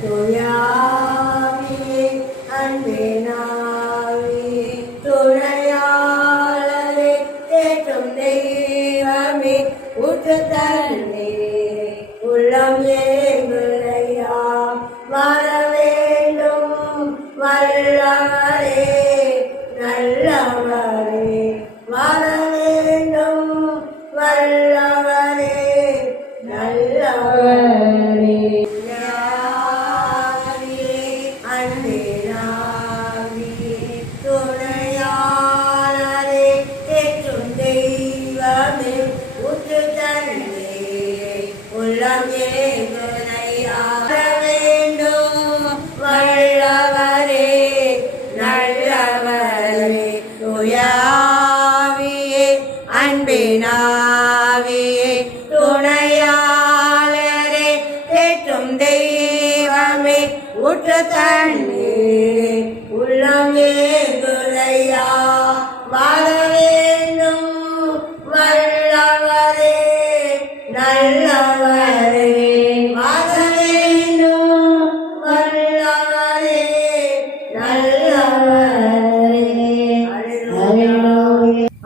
துயாவியே அன்பினாவியே துணையாளரே தேற்றும் தெய்வமே ஊற்றுதண்ணே உள்ளம் ஏங்குலையா வர வேண்டும் வல்லவரே நல்லவரே வர வேண்டும் வல்லவரே நல்லவரே அன்பினாவியே துணையாளரே தேற்றும் தெய்வமே ஊற்றுதண்ணே உள்ளம் ஏங்குலையா வேண்டும் வல்லவரே நல்லவரே துயாவியே அன்பினாவியே துணையாளரே தேற்றும் தெய்வமே ஊற்றுதண்ணே உள்ளம் ஏங்குலையா வர வேண்டும் வல்லவரே நல்லவரே வர வேண்டும் வல்லவரே நல்லவரே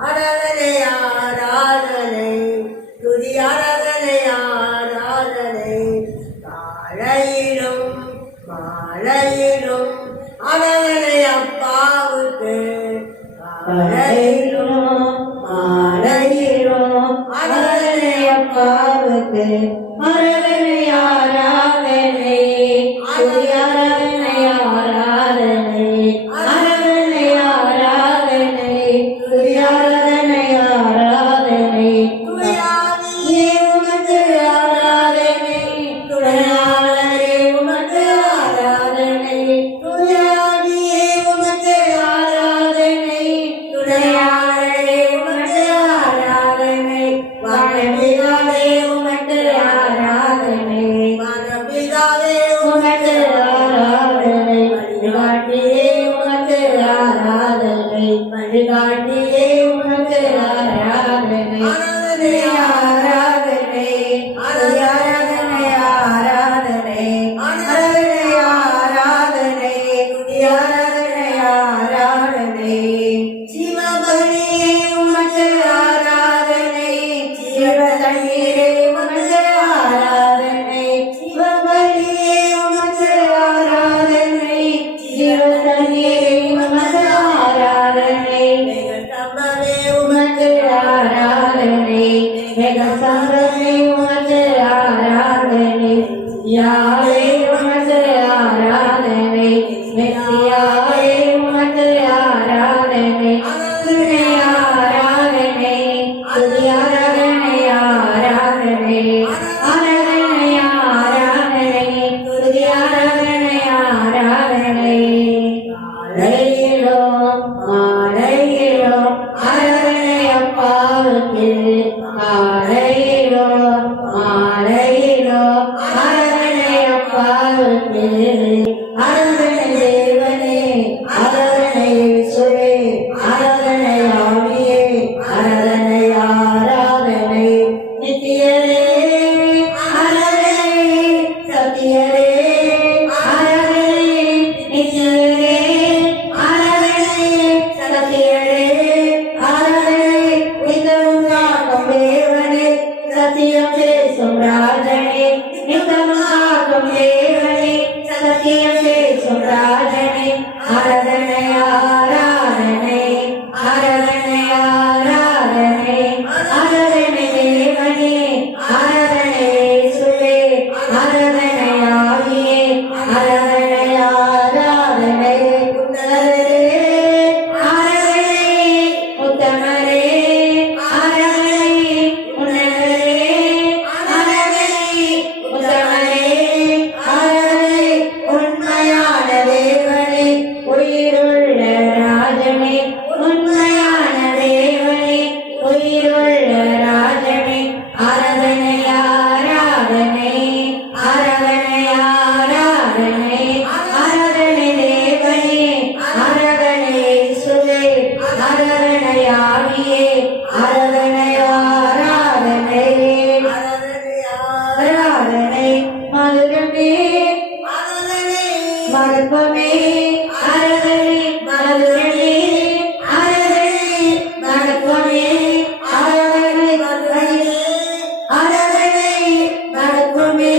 ஆராதனை ஆராதனை துதி ஆராதனை ஆராதனை காலையிலும் மாலையிலும் ஆராதனை அப்பாவுக்கு காலையிலும் மாலையிலும் ஆராதனை அப்பாவுக்கு ஆராதனை ஆராதனை துதி ஆராதனை ஆராதனை ஆராதனை ஆராதனை துதி ஆராதனை ஆராதனை துயாவியே உமக்கு ஆராதனை துணையாளரே உமக்கு ஆராதனை துயாவியே உமக்கு ஆராதனை துணையாளரே உமக்கு ஆராதனை வானபிதாவே உமக்கு ஆராதனை வானபிதாவே உமக்கு ஆராதனை வழிகாட்டியே உமக்கு ஆராதனை வழிகாட்டியே உமக்கு ஆராதனை ஆராதனை ஆராதனை ஆராதனை ஆராதனை ஆராதனை ஆராதனை ஆராதனை ஆராதனை சிவபலியே உமக்கு ஆராதனை சிவதண்ணீரே உமக்கு ஆராதனை சிவபலியே உமக்கு ஆராதனை சிவதண்ணீரே உமக்கு ஆராதனை மேகஸ்தம்பமே உமக்கு ஆராதனை மேகஸ்தம்பமே உமக்கு ஆராதனை யாவே உமக்கு ஆராதனை மெஸ்ஸியாவே உமக்கு ஆராதனை துணை ஆராதனை துதி ஆராதனை ஆராதனை ஆராதனை ஆராதனை துதி ஆராதனை ஆராதனை காலையிலும் மாலையிலும் ஆராதனை அப்பாவுக்கு காலையிலும் மாலையிலும் ஆராதனை அப்பாவுக்கு ஆராதனை தேவனே ஆராதனை இயேசுவே ஆராதனை ஆவியே ஆராதனை ஆராதனை நித்தியரே ஆராதனை சத்தியரே ஆராதனை நித்தியரே ஆராதனை சத்தியரே ஆராதனை நித்தமும் காக்கும் தேவனே சத்தியம் பேசும் ராஜனே நித்தமும் காக்கும் தேவனே சத்தியம் மறுப்பமே ஆராதனை மதுரனே ஆராதனை மறுப்பமே ஆராதனை மதுரனே ஆராதனை மறுப்பமே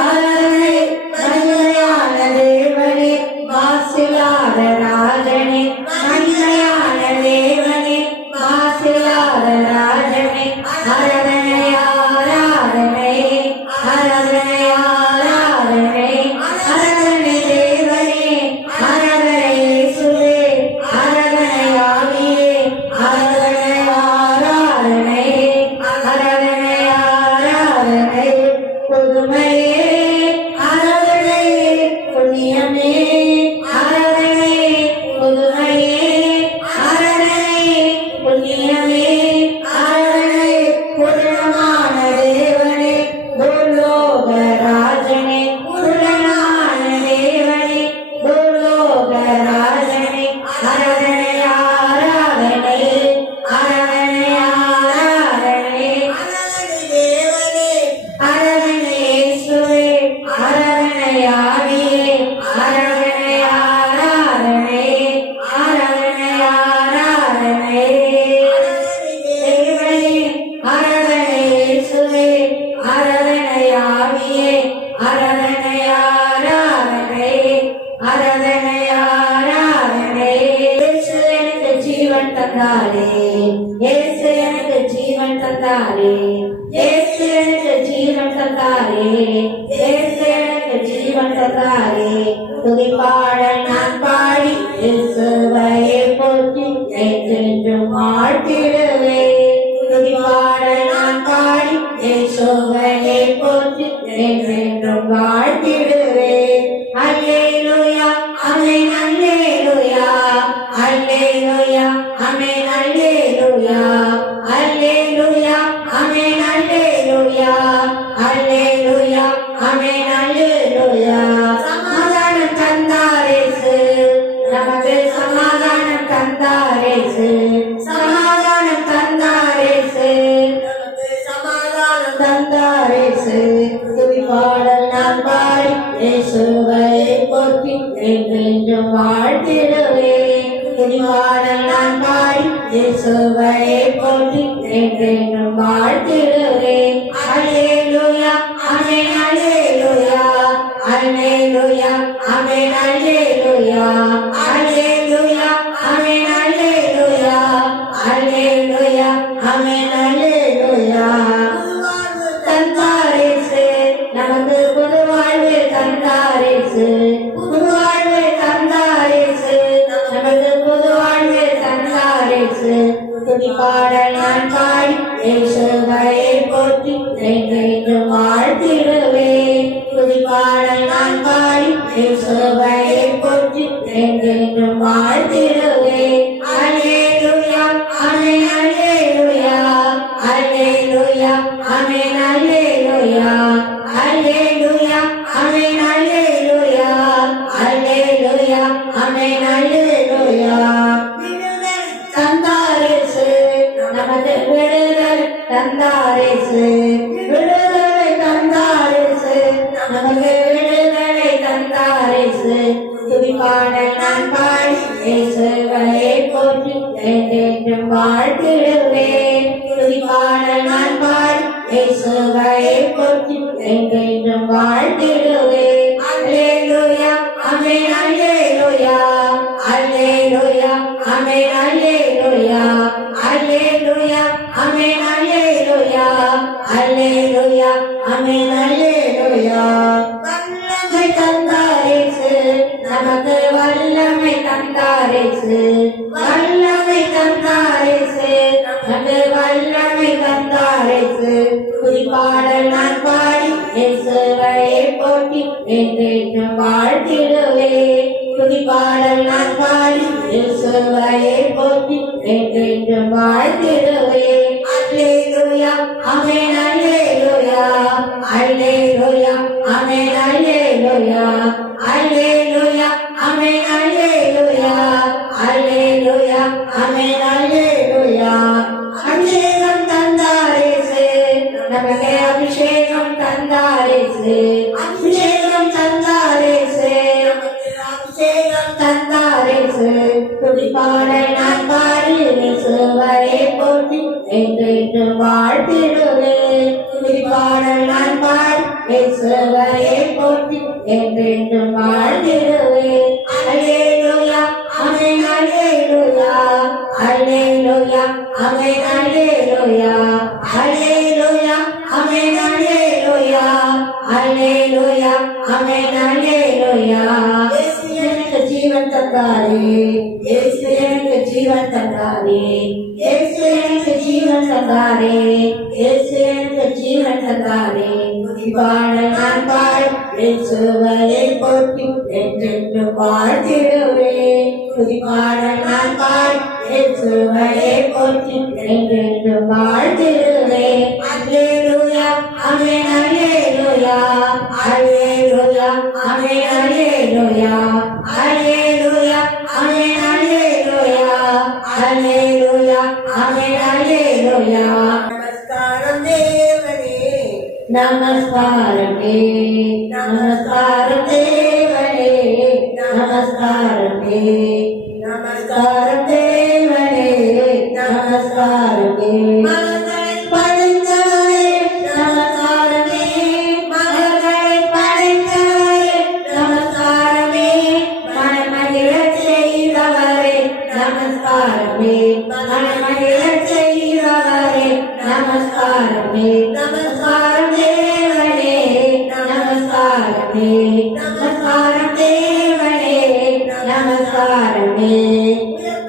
ஆராதனை மகிமையான தேவனே மாசிலாத ராஜனே மகிமையான தேவனே மாசிலாத ராஜனே ஆராதனை ஆராதனை ஆராதனை ஆராதனை ஆராதனை தேவனே ஆராதனை இயேசுவே ஆராதனை ஆவியே ஆராதனை ஆராதனை ஆராதனை ஆராதனை புதுமையே ஆராதனை புண்ணியமே ஆராதனை புதுமையே ஆராதனை புண்ணியமே ஆராதனை புரணமான தேவனே பூலோக ராஜனே புரணமான தேவனே பூலோக ராஜனே ஆராதனை ஆராதனை ஆராதனை ஆராதனை தேவனே ஆராதனை இயேசுவே ஆராதனை ஆவியே ஆராதனை ஆராதனை ஆராதனை ஆராதனை தேவனே ஆராதனை இயேசுவே ஆராதனை ஆவியே ஆராதனை ஆராதனை ஆராதனை ஆராதனை இயேசு எனக்கு ஜீவன் தந்தாரே இயேசு எனக்கு ஜீவன் தந்தாரே இயேசு எனக்கு ஜீவன் தந்தாரே இயேசு எனக்கு ஜீவன் தந்தாரே துதிப்பாட நான் பாடி இயேசுவையே போற்றி என்றென்றும் வாழ்த்திடுவே துதிப்பாட நான் பாடி இயேசுவையே போற்றி என்றென்றும் வாழ்த்திடுவே அல்லேலூயா ஆமென் அல்லேலூயா அல்லேலூயா ஆமென் அல்லேலூயா அல்லேலூயா ஆமென் அல்லேலூயா அல்லேலூயா ஆமென் அல்லேலூயா சமாதானம் தந்தாரேசு நமக்கு சமாதானம் தந்தாரேசு சமாதானம் தந்தாரேசு நமக்கு சமாதானம் தந்தாரேசு துதிப்பாடல் நான் பாடி இயேசுவை போற்றி என்றென்றும் வாழ்த்திடுவே துதிப்பாடல் நான் பாடி இயேசுவை போற்றி என்றென்றும் வாழ்த்திடுவே அல்லேலூயா ஆமென் அல்லேலூயா அல்லேலூயா ஆமென் அல்லேலூயா அல்லேலூயா ஆமென் அல்லேலூயா அல்லேலூயா ஆமென் அல்லேலூயா தந்தாரேசு நமக்கு புது வாழ்வு தந்தாரேசு புது வாழ்வு தந்தாரேசு நமக்கு புது வாழ்வு தந்தாரேசு துதிப்பாடல் நான் பாடி இயேசுவையே போற்றி என்றென்றும் வாழ்த்திடுவே துதிப்பாடல் நான் பாடி இயேசுவையே போற்றி என்றென்றும் வாழ்த்திடுவே அல்லேலூயா ஆமென் அல்லேலூயா அல்லேலூயா ஆமென் அல்லேலூயா அல்லேலூயா ஆமென் அல்லேலூயா அல்லேலூயா ஆமென் அல்லேலூயா தந்தாரேசு நமது விடுதலை தந்தாரேசு விடுதலை தந்தாரேசு நமக்கு விடுதலை தந்தாரேசு துதிப்பாடல் நான் பாடி இயேசுவையே போற்றி என்றென்றும் வாழ்த்திடுவே துதிப்பாடல் நான் பாடி இயேசுவையே போற்றி என்றென்றும் வாழ்த்திடுவே அல்லேலூயா ஆமென் அல்லேலூயா அல்லேலூயா ஆமென் அல்லேலூயா அல்லேலூயா ஆமென் அல்லேலூயா அல்லேலூயா ஆமென் அல்லேலூயா வல்லமை தந்தாரேசு நமக்கு வல்லமை தந்தாரேசு வல்லமை தந்தாரேசு நமக்கு வல்லமை தந்தாரேசு குறிப்பாடல் நான் பாடி இயேசுவையே போற்றி என்றென்றும் வாழ்த்திடுவே துதிப்பாடல் நான் பாடி இயேசுவையே போற்றி என்றென்றும் வாழ்த்திடுவே அல்லேலூயா ஆமென் அல்லேலூயா அல்லேலூயா ஆமென் அல்லேலூயா அல்லேலூயா ஆமென் அல்லேலூயா அல்லேலூயா ஆமென் அல்லேலூயா அபிஷேகம் தந்தாரேசு நமக்கு அபிஷேகம் தந்தாரேசு அபிஷேகம் தந்தாரேசு துதிப்பாடல் நான் பாடி இயேசுவரை போற்றி என்றென்றும் வாழ்த்திடுவேன். துதிப்பாடல் நான் பாடி இயேசுவரை போற்றி என்றென்றும் வாழ்த்திடுவேன். அல்லேலூயா ஆமென் அல்லேலூயா அல்லேலூயா ஆமென் அல்லேலூயா அல்லேலூயா ஆமென் அல்லேலூயா அல்லேலூயா ஆமென் அல்லேலூயா. இயேசு எனக்கு ஜீவன் தந்தாரே, இயேசு எனக்கு ஜீவன் தந்தாரே, இயேசு எனக்கு ஜீவன் தந்தாரே, இயேசு எனக்கு ஜீவன் தந்தாரே. துதிப்பாடல் நான் பாடி இயேசுவரை போற்றி என்றென்றும் வாழ்த்திடுவேன். துதிப்பாடல் நான் பாடி இயேசுவரை போற்றி என்றென்றும் வாழ்த்திடுவேன். அல்லேலூயா ஆமென் அல்லேலூயா அல்லேலூயா ஆமென் அல்லேலூயா அல்லேலூயா ஆமென் அல்லேலூயா அல்லேலூயா ஆமென் அல்லேலூயா. நமஸ்காரம் தேவனே நமஸ்காரம் நமஸ்காரம் தேவனே நமஸ்காரம் நமஸ்காரம் தேவனே நமஸ்காரம் மலர்களை படைத்தவரே நமஸ்காரமே மலர்களை படைத்தவரே நமஸ்காரமே மனமகிழச் செய்தவரே நமஸ்காரமே மனமகிழச் செய்தவரே நமஸ்காரமே நமஸ்காரம் தேவனே நமஸ்காரமே நமஸ்காரம் தேவனே நமஸ்காரமே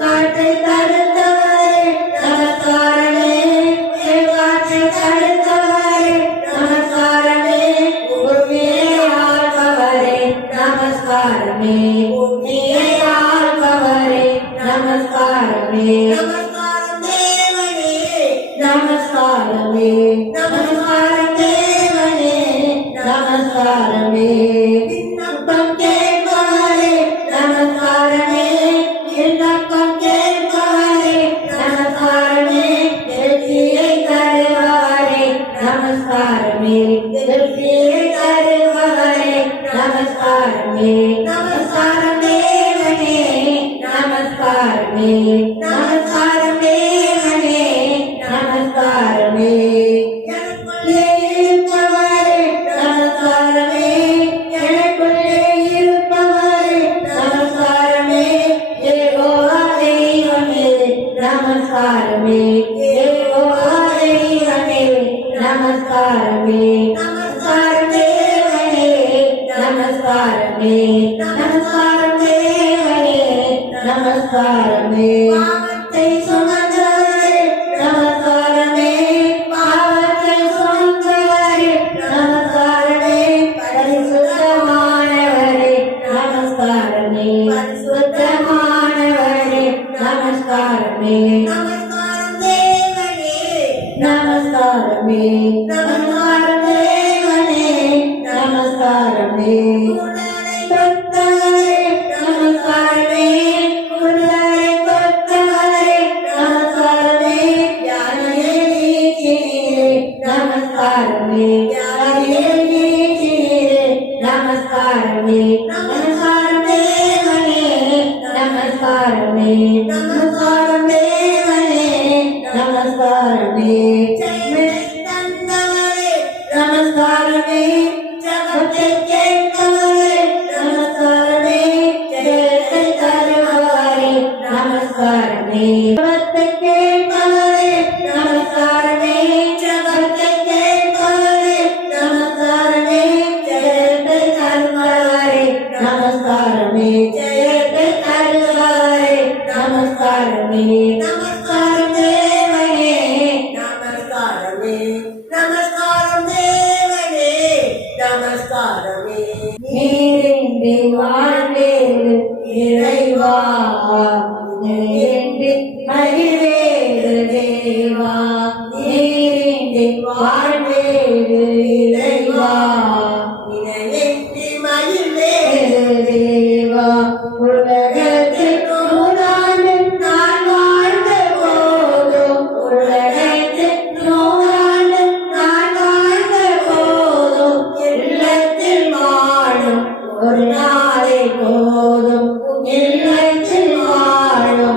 காற்றை தடுத்தவரே நமஸ்காரமே காற்றை தடுத்தவரே நமஸ்காரமே பூமியை ஆள்பவரே நமஸ்காரமே பூமியை ஆள்பவரே நமஸ்காரமே நமஸ்காரம் தேவனே நமஸ்காரமே நமஸ்காரம் தேவனே நமஸ்காரமே விண்ணப்பம் கேட்பவரே நமஸ்காரமே விண்ணப்பம் கேட்பவரே நமஸ்காரமே வெற்றியை தருபவரே நமஸ்காரமே வெற்றியை தருபவரே நமஸ்காரமே நமஸ்காரம் தேவனே நமஸ்காரமே நமஸ்காரம் தேவனே நமஸ்காரமே எனக்குள்ளே இருப்பவரே நமஸ்காரமே எனக்குள்ளே இருப்பவரே நமஸ்காரமே யெகோவா தெய்வமே நமஸ்காரமே யெகோவா தெய்வமே நமஸ்காரமே நமஸ்காரம் தேவனே நமஸ்காரமே நமஸ்காரம் தேவனே நமஸ்காரமே பாவத்தை சுமந்தவரே நமஸ்காரமே பாவத்தை சுமந்தவரே நமஸ்காரமே பரிசுத்தமானவரே நமஸ்காரமே பரிசுத்தமானவரே நமஸ்காரமே நமஸ்காரம் தேவனே நமஸ்காரமே நமஸ்காரம் தேவனே நமஸ்காரமே உடலை தொட்டவரே நமஸ்காரமே உடலை தொட்டவரே நமஸ்காரமே யாரையே நீக்கினீரே நமஸ்காரமே யாரையே நீக்கினீரே நமஸ்காரமே நமஸ்காரம் தேவனே நமஸ்காரமே நமஸ்காரம் தேவனே நமஸ்காரமே தந்தவரே நமஸ்காரமே ஜபத்தை கேட்பவரே நமஸ்காரமே ஜெயத்தை தருபவரே நமஸ்காரமே ஜபத்தை கேட்பவரே நமஸ்காரமே ஜபத்தை கேட்பவரே நமஸ்காரமே ஜெயத்தை தருபவரே நமஸ்காரமே ஜெயத்தை தருபவரே நமஸ்காரமே நமஸ்காரம் தேவனே நமஸ்காரமே நமஸ்காரம் தேவனே நமஸ்காரமே நீரின்றி வாழ்வேறு இறைவா நீரின்றி மகிழ்வேறு தேவா நீரின்றி வாழ்வேறு இறைவா நினைவின்றி மகிழ்வேறு தேவா உலகத்தில் நூறாண்டு நான் வாழ்ந்த போதும் உலகத்தில் நூறாண்டு நான் வாழ்ந்த போதும் இல்லத்தில் வாழும் ஒரு நாளை போதும் இல்லத்தில் வாழும்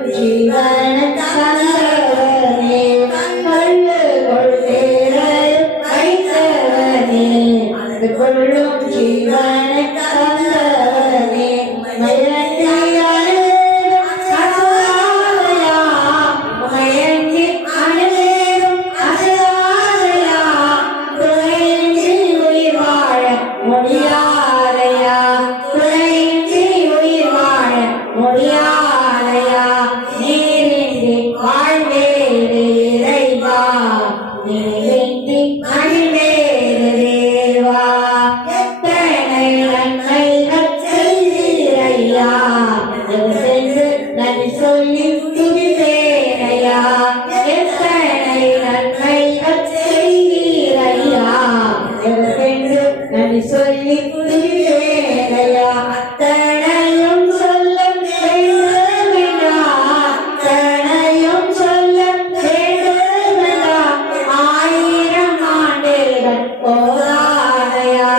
கொள்ளும் ஜீவன தந்தவனே கண்டு கொள்வேரையும் வைத்தவனே அது கொள்ளும் ஜீவன தந்தவனே சொல்லி துதிப்பேனையா எத்தனை நன்மைகள் செய்வீரையா என்று நன்றி சொல்லி துதிப்பேனையா அத்தனையும் சொல்ல வேண்டுமெனா அத்தனையும் சொல்ல வேண்டுமெனா 1000 ஆண்டுகள் போராடையா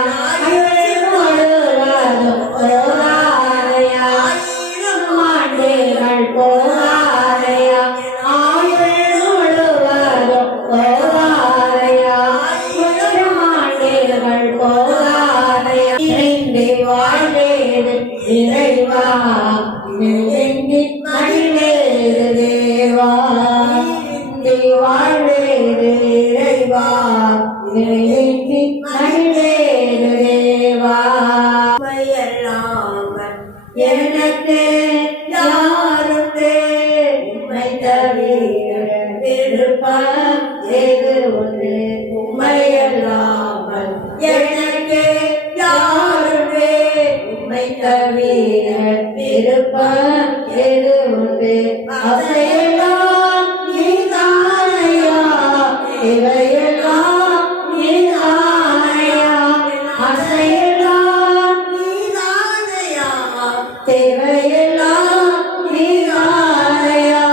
போராடையா 1000 முழுவதும் போராடையா 1000 ஆண்டுகள் போராடையா இறைந்து வாழ்வேது இறைவா நெஞ்செங்கி மகிழ்வேது தேவா இறைந்து வாழ்வேது இறைவா நெஞ்செங்கி மகிழ்வேது தேவா எனக்கு யாருக்கு உம்மை தவிர விருப்பம் எது ஒன்று உம்மையல்லாமல் எனக்கு யாருக்கு உம்மை தவிர விருப்பம் எது ஒன்று அசையெல்லாம் நீதானையா இவையெல்லாம் நீதானையா அசையெல்லாம் நீதானையா தேவையெல்லாம் நீதானையா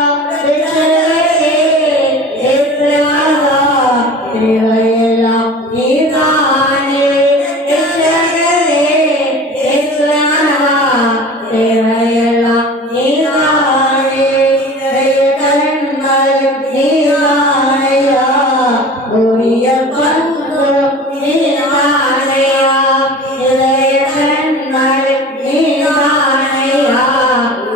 தேவையெல்லாம் நீதானே தேவையெல்லாம் நீதானே நீதானையா உரிய பண்பும் நீதானையா நீதானையா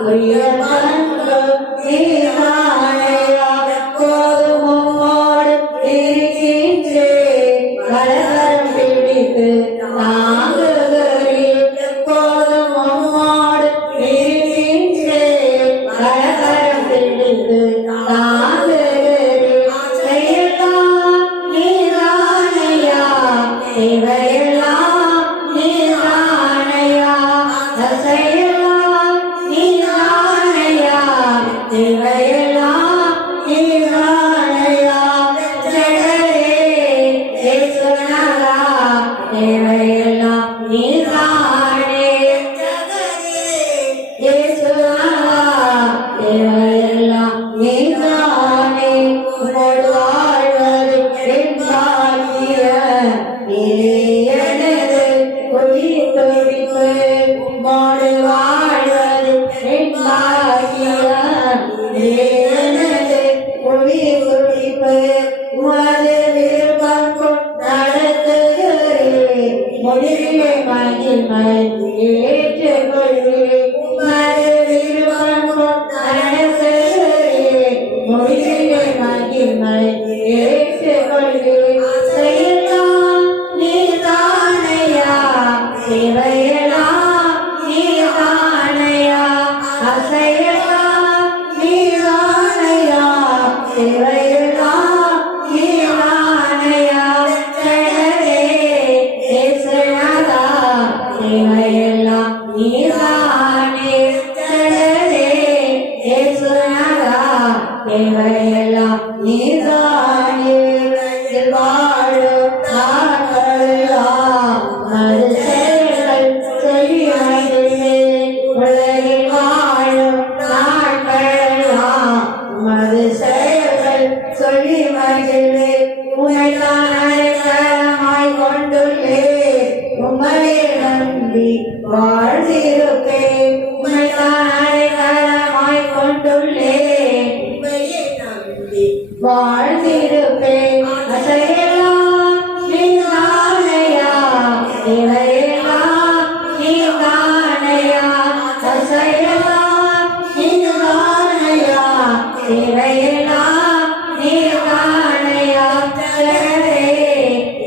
உரிய பண்பும் நீதானையா கோதுமோடு இருக்கின்றே கலகரம் பிடித்து தாங்குகிறேன் கோதுமோடு இருக்கின்றே கலகரம் பிடித்து தாங்குகிறேன் அசையெல்லாம் நீதானையா தேவையெல்லாம் நீதானையா அசையெல்லாம் நீதானையா தேவையெல்லாம் நீதானையா தேவையெல்லாம் நீதானே தேவையெல்லாம் நீதானே உன்னோடு வாழ்வது என்பாகிய எனது உயிர் துடிப்பு உம்மோடு வாழ்வது என்பாகிய எனது உயிர் துடிப்பு உமது விருப்பம் நடத்துகிறேன் முடிவிலே மகிமை ஏற்றுக்கொள்கிறேன் உமது விருப்பம் நடத்துகிறேன் முடிவிலே மகிமை ஏற்றுக்கொள்கிறேன் அசையெல்லாம் நீதானையா தேவையெல்லாம் நீதானையா அசையெல்லாம் நீதானையா தேவையெல்லாம் நீதானையா தேவையெல்லாம் நீதானே தேவையெல்லாம் நீதானே வாழும் நாட்களெல்லாம் அது செயல்கள் சொல்லி மகிழ்வேன் உலகில் வாழும் நாட்களெல்லாம் உமது செயல்கள் சொல்லி மகிழ்வேன் உன்னைத்தான் அடைக்கலமாய் கொண்டுள்ளேன் உம்மையே நம்பி வாழ்ந்திருப்பேன் உம்மைத்தான் அடைக்கலமாய் கொண்டுள்ளேன் வாழ்ந்திருப்பேன் அசையலாம் நீதானையா இவையெல்லாம் நீதானையா அசையலாம் நீதானையா இவையெல்லாம் நீதானையா சரணே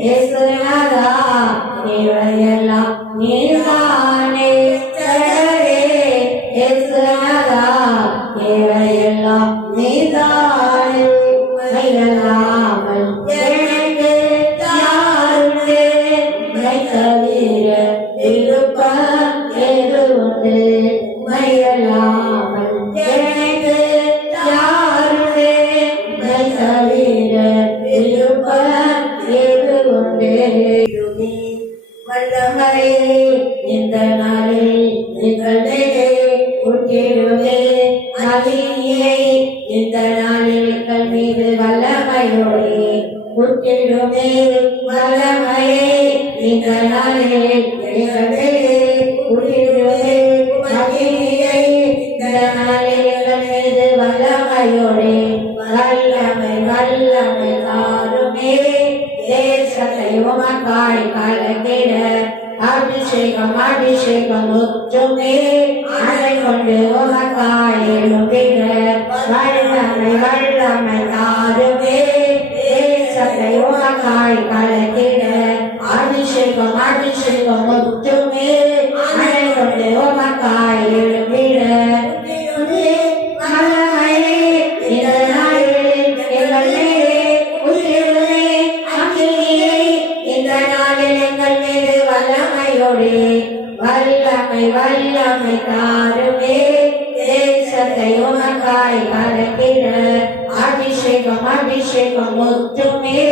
இயேசுநாதா இவையெல்லாம் நீதானே சரணே இயேசுநாதா இவையெல்லாம் நீதானே மயிலாமல் எனக்கு யாருண்டு உன்னை தவிர விருப்பம் ஏது உண்டு மயிலாமல் எனக்கு யாருண்டு உன்னை தவிர விருப்பம் ஏது உண்டு வல்லமையே இந்த நாளில் நிகழ்ந்தே உற்றிடுவே நளினியை இந்த நாளில் எங்கள் மீது வல்லமையோடே உற்றிடுவே வல்லமையே இந்த நாளில் நிகழ்ந்தே உற்றிடுவே நளினியை இந்த நாளில் எங்கள் மீது வல்லமையோடே வல்லமை வல்லமை காருமே தேசத்தை உமக்காய் கலக்கிட அபிஷேகம் அபிஷேகம் முற்றுமே அதை கொண்டு உமக்காய் எழுப்பிட வல்லமை வல்லமை தாருமே தேசத்தை உமக்காய் கலக்கிட அபிஷேகம் அபிஷேகம் முற்றுமே அதை கொண்டு உமக்காய் எழுப்பிட வல்லமையே இந்த நாளில் எங்கள் மீது உயிரிலே அக்கினியை இந்த நாளில் எங்கள் மீது வல்லமையோடே வல்லமை வல்லமை தாருமே தேசத்தை உமக்காய் கலக்கிட அபிஷேகம் அபிஷேகம் முற்றுமே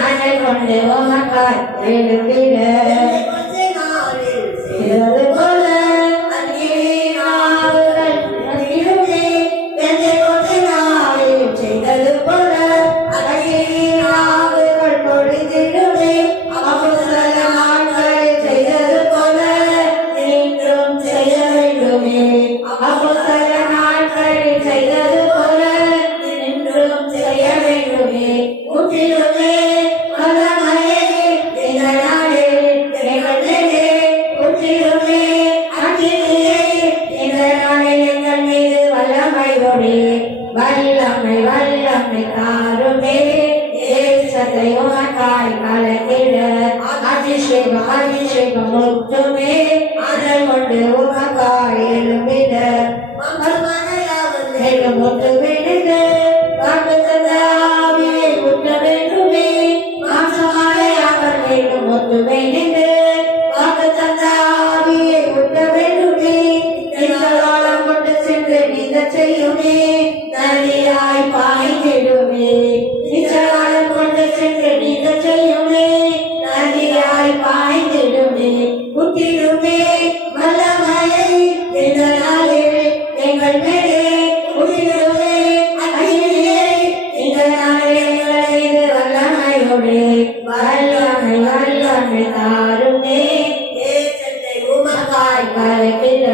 அதை கொண்டு உமக்காய் எழுப்பிட சிலது போல அக்கினியாவுகள் அக்கிடுமே பெந்தெகோஸ்தே நாளில் செய்தது போல அக்கினியாவுகள் பொழிந்திடுமே அப்போஸ்தல நாட்களில் செய்தது போல இன்றும் செய்ய வேண்டுமே அப்போஸ்தல நாட்களில் செய்தது போல இன்றும் செய்ய வேண்டுமே உற்றிடுமே வல்லமையே இந்த நாளில் நிகழ்ந்தே உற்றிடுமே அக்கினியை இந்த நாளில் எங்கள் மீது வல்லமையோடே வல்லமை வல்லமை தாருமே தேசத்தை உமக்காய் கலக்கிட அபிஷேகம் அபிஷேகம் முற்றுமே அதை கொண்டு உமக்காய் எழுப்பிட முற்று விடுங்க ஆவியை முற்ற வேண்டுமே மாசமாலை அவர் வேண்டும் முற்று வேண்டுங்க ஆவியை முற்ற வேண்டுமே காலம் கொண்டு சென்று நீங்க செய்யுமே நதியாய் பாய்ந்திடுமே நிச்சயம் கொண்டு சென்று நீங்க செய்யுமே நதியாய் பாய்ந்திடுமே உற்றிடுமே வல்லமையை இந்த நாளில் எங்கள் மேலே உற்றிடுமே அக்கினியை இந்த நாளில் எங்கள் மீது வல்லமையோடே வல்லமை வல்லமை தாருமே தேசத்தை உமக்காய் கலக்கிட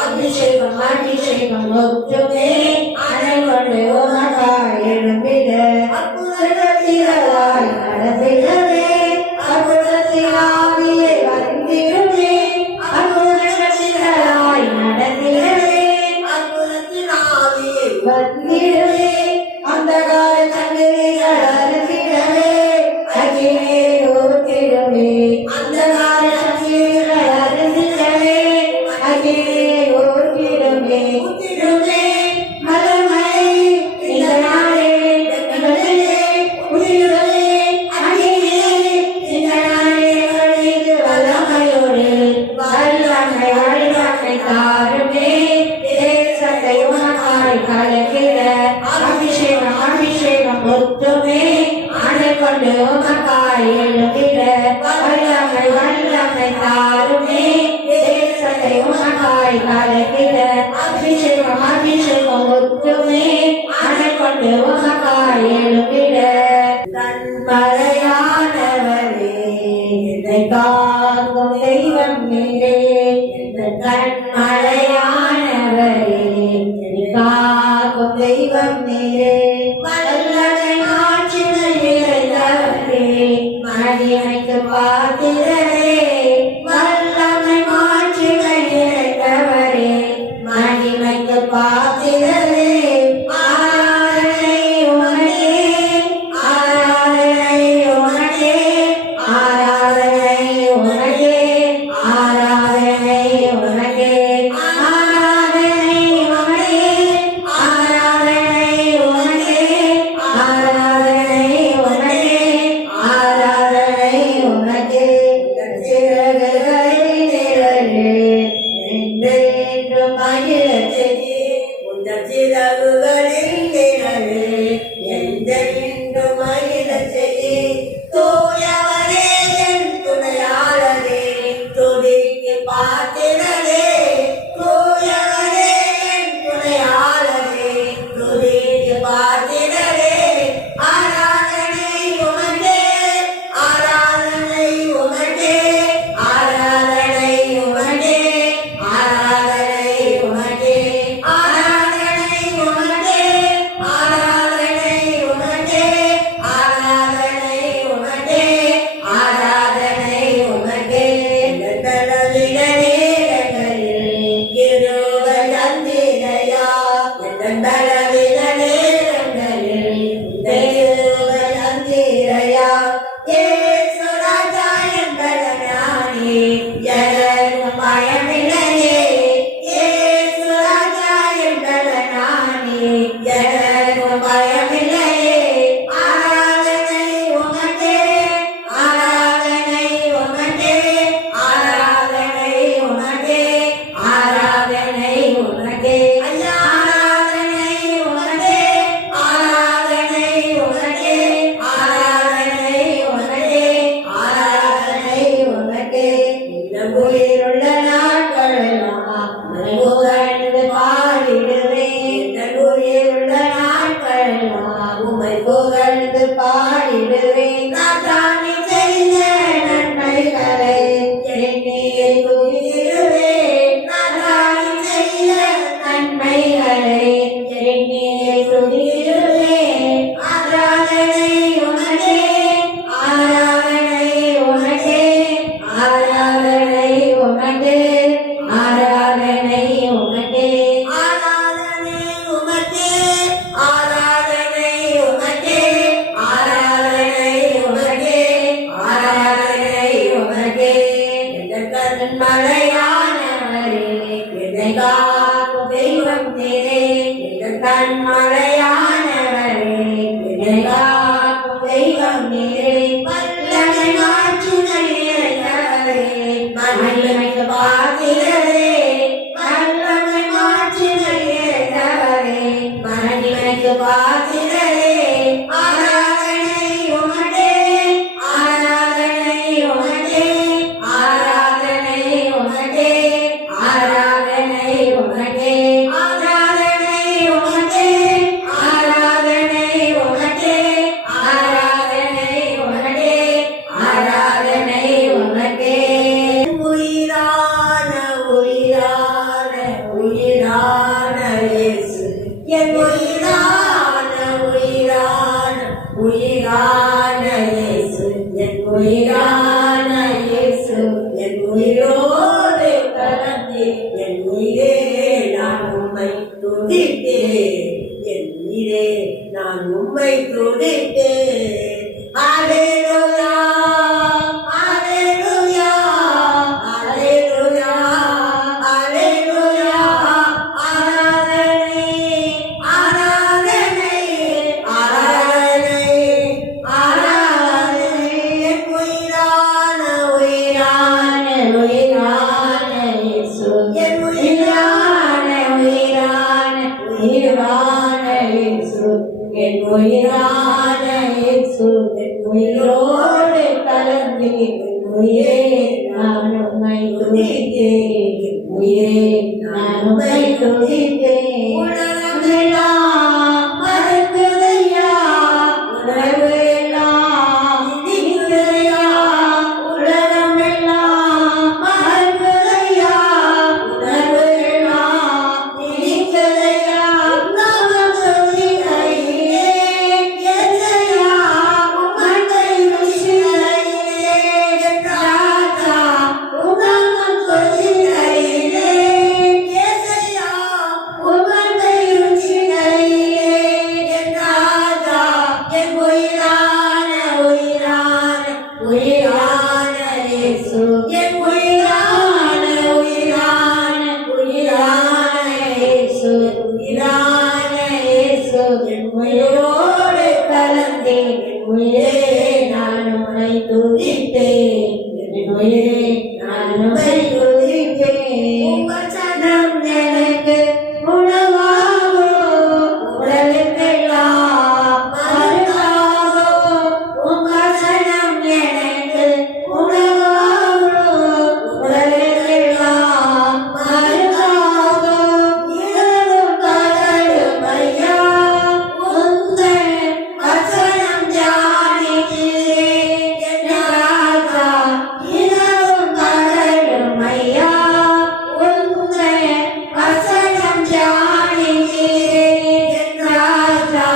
அபிஷேகம் அபிஷேகம் முற்றுமே அதை கொண்டு உமக்காய் எழுப்பிட அற்புதத்திகளாய் நடத்திடவே அற்புதத்தின் ஆவியை வந்திடுமே அற்புதத்திகளாய் நடத்திடவே அற்புதத்தின் ஆவியை வந்திடுவே அந்தகார சங்கிலிகள் அறுத்திடவே அக்கினியை ஊற்றிடுமே அந்தகார சங்கிலிகள் அறுத்திடவே அக்கினியை ஊற்றிடுமே உற்றிடுமே வல்லமை இந்த நாளில் எங்களிலே உற்றிடுமே அக்கினியை இந்த நாளில் எங்கள் மீது வல்லமையோடே வல்லமை வல்லமை தாருமே தேசத்தை உமக்காய் கலக்கிட அபிஷேகம் அபிஷேகம் முற்றுமே அதை கொண்டு உமக்காய் எழுப்பிட வல்லமை வல்லமை தாருமே தேசத்தை உமக்காய் கலக்கிட அபிஷேகம் அபிஷேகம் முற்றுமே அதை கொண்டு உமக்காய் எழுப்பிட கண்மலையானவரே என்னை காக்கும் தெய்வம் நீரே கண்மலையானவரே என்னை காக்கும் தெய்வம் நீரே வல்லமை மகிமைக்கு பாத்திரரே வல்லமை மாட்சிமை நிறைந்தவரே மகிமைக்கு பாத்திரரே ஆராதனை உமக்கே ஆராதனை உமக்கே ஆராதனை உமக்கே ஆராதனை உமக்கே ஆராதனை உமக்கே ஆராதனை உமக்கே ஆராதனை உமக்கே ஆராதனை உமக்கே சிறகுகளில் நிழலே என்றென்றும் மகிழச் செய்தி உந்தன் சிறகுகளில் நிழலே என்றென்றும் மகிழச் செய்தி தூயவரே என் துணையாளரே துதிக்கு பாத்திரரே தூயவரே என் துணையாளரே துதிக்கு பாத்திரரே ஆராதனை உமக்கே ஆராதனை உமக்கே ஆராதனை உமக்கே ஆராதனை உமக்கே ஆராதனை உமக்கே ஆராதனை உமக்கே ஆராதனை உமக்கே ஆராதனை உமக்கே எந்தளவிலே இருவர் தந்திரையா எந்தளவிலே இருவர் தந்திரையா ஏசு ராஜா என்பதனானே எதற்கும் பயமில்லையே ஏசு ராஜா என்பதனானே எதற்கும் பயமில்லையே ஆராதனை உமக்கே ஆராதனை உமக்கே ஆராதனை உமக்கே ஆராதனை உமக்கே ஐயா ஆராதனை உமக்கே ஆராதனை உமக்கே ஆராதனை உமக்கே ஆராதனை உமக்கே இந்த உயிருள்ள நாட்களெல்லாம் புகழ்ந்து பாடிடுவேன் இந்த உயிருள்ள நாட்களெல்லாம் உம்மை புகழ்ந்து பாடிடுவேன் நாட்டானி செய்த நன்மைகளை எண்ணியை துதித்திடுவேன் நாட்டானி செய்த நன்மைகளை எண்ணியை துதித்திடுவேன் ஆராதனை உமக்கே ஆராதனை உமக்கே ஆராதனை உமக்கே ஆராதனை உமக்கே ஆராதனை உமக்கே ஆராதனை உமக்கே ஆராதனை உமக்கே ஆராதனை உமக்கே என் கண்மலையானவரே என்னை காக்கும் தெய்வம் நீரே என் கண்மலையானவரே என்னை காக்கும் தெய்வம் நீரே வல்லமை மாட்சிமை நிறைந்தவரே மகிமைக்கு பாத்திரரே வல்லமை மாட்சிமை நிறைந்தவரே மகிமைக்கு பாத்திரரே ஆராதனை உமக்கே ஆராதனை உமக்கே ஆராதனை உமக்கே ஆராதனை உமக்கே ஆராதனை உமக்கே ஆராதனை உமக்கே ஆராதனை உமக்கே ஆராதனை உமக்கே உயிரான உயிரான உயிரான இயேசு என் உயிரான உயிரான உயிரான இயேசு என் உயிரான இயேசு என் உயிரோடு கலந்து என் உயிரே நான் உம்மை துதித்தேன் என் உயிரே நான் உம்மை துதித்தேன் அல்லேலூயா அல்லேலூயா அல்லேலூயா அல்லேலூயா ஆராதனை ஆராதனை ஆராதனை ஆராதனை என் உயிரான உயிரான உயிரான இயேசு என் உயிரான உயிரான உயிரான இயேசு என் உயிரான இயேசு என் உயிரோடு கலந்து என் உயிரே நான் உம்மை துதித்தேன் என் உயிரே நான் உம்மை துதித்தேன் உலகமெல்லாம் மறக்குதையா உணர்வெல்லாம் இனிக்குதையா உலகமெல்லாம் மறக்குதையா உணர்வெல்லாம் இனிக்குதையா நாமம் சொல்லி கையிலே எதையா உம்மை ருசிலையே உயிரோடு கலந்தே உயிரே நான் உம்மை துதிப்பேன் என் உயிரே நான் உம்மை துதிப்பேன் உங்கள் சனம் எனக்கு உணவாகோ உடலுக்கெல்லாம் மருந்தாகோ உங்கள் சனம் எனக்கு உணவாகோ உடலுக்கெல்லாம் மருந்தாகோ இரவும் பகலும் ஐயா உந்தன் வசனம் தியானிக்கிறேன் என் ராஜா இரவும் பகலும் ஐயா உந்தன் வசனம் தியானிக்கிறேன் என் ராஜா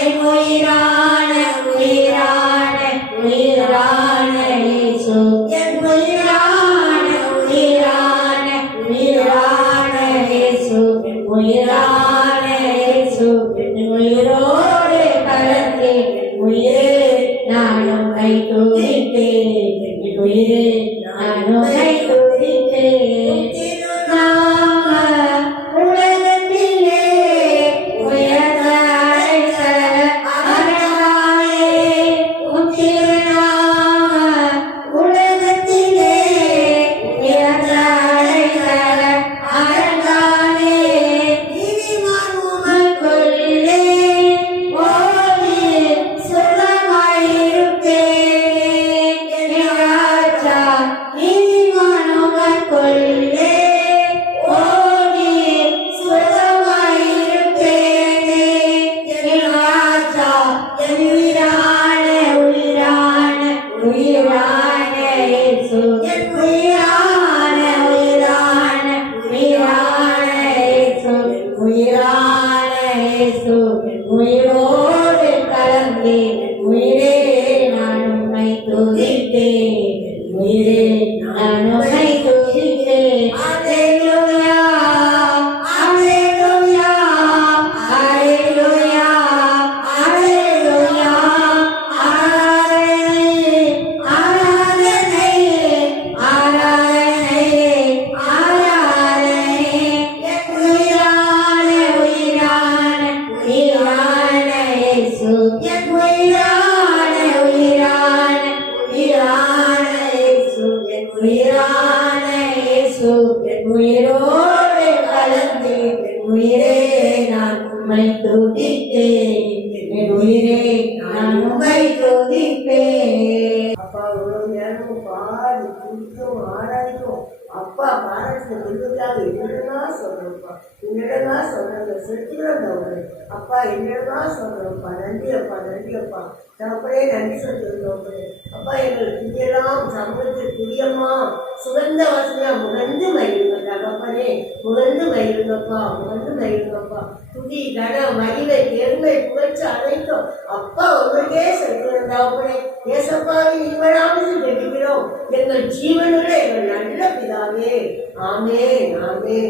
என் உயிரான உயிரான உயிரான இயேசு என் உயிரான உயிரான உயிரான இயேசு என் உயிரான இயேசு என் உயிரோடு கலந்தே என் உயிரே நான் உம்மை துதிப்பேன் என் உயிரே நான் உம்மை துதிப்பேன் திருநாம உலகத்திலே உயர்ந்த அழைத்த அரணாலே உம் திருநாம உலகத்திலே உயர்ந்த அழைத்த அரணாலே நீதிமான் உமக்குள்ளே ஓடி சுகமாயிருப்பேன் என் ராஜா நீதிமான் உமக்குள்ளே ஓடி சுகமாயிருப்பேனே என் ராஜா என் உயிரான உயிரான உயிரான இயேசு என் உயிரான உயிரான உயிரான இயேசு என் உயிரான இயேசு என் உயிரோடு கலந்தே என் உயிரே நான் உம்மை துதிப்பேன் என் உயிரே நான் உம்மை துதிப்பேன் அல்லேலூயா அல்லேலூயா அல்லேலூயா அல்லேலூயா ஆராதனை ஆராதனை ஆராதனை ஆராதனை என் உயிரான உயிரான உயிரான இயேசு என் உயிரான உயிரான உயிரான இயேசு என் உயிரான இயேசு என் உயிரோடு கலந்தே என் உயிரே நான் உம்மை துதிப்பேன் என் உயிரே நான் உம்மை துதிப்பேன் அப்பா இவ்வளவு நேரம் பாடி குடிக்கும் ஆராய்க்கும் அப்பா பாராட்டு விருதுக்காக என்னடா சொல்றப்பா என்னடா சொல்றாங்க செத்துறவங்க அப்பா என்னடா சொல்றப்பா நன்றி அப்பா தகப்பனே நன்றி சொல்லுங்க அப்பா எங்களுக்கு இங்கெல்லாம் சமூகத்தில் பிரியமா சுகந்த வசதியா முகந்து மகிழுங்க தகப்பனே முகந்து மகிழுங்கப்பா துதி கன மகிழை பெருமை புகழ்ச்சி அனைத்தும் அப்பா உங்களுக்கே செலுத்துகிறோம் தகப்பனே ஏசப்பாவின் இவனாமல் ஜெபிக்கிறோம் எங்கள் ஜீவனுள்ள எங்கள் நல்ல பிதாவே ஆமென் ஆமென்.